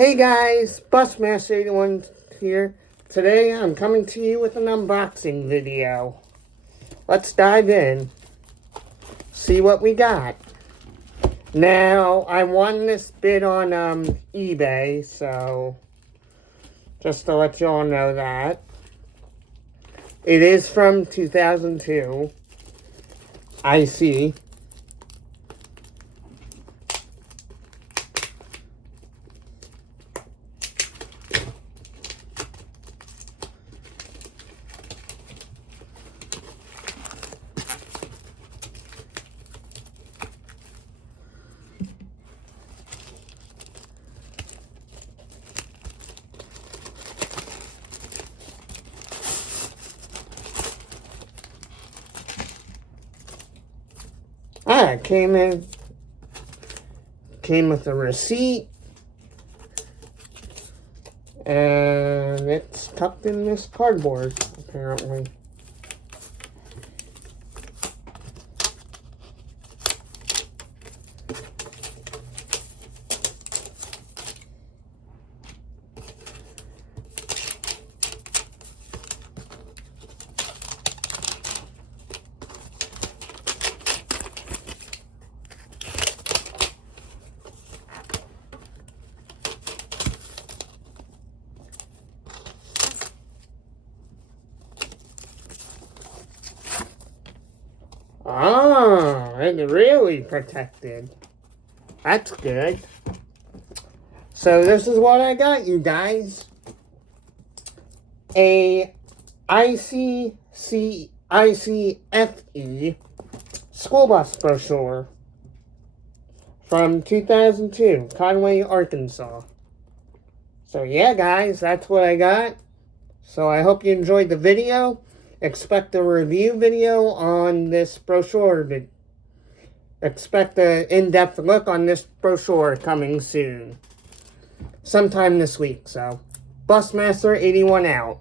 Hey guys, Busmaster81 here. Today I'm coming to you with an unboxing video. Let's dive in. See what we got. Now, I won this bid on eBay, so just to let you all know that. It is from 2002. I see. It came with a receipt, and it's tucked in this cardboard, apparently. Oh, it's really protected. That's good. So this is what I got, you guys. A ICFE school bus brochure from 2002, Conway, Arkansas. So yeah, guys, that's what I got. So I hope you enjoyed the video. Expect a review video on this brochure. Expect an in-depth look on this brochure coming soon. Sometime this week, so. Busmaster81 out.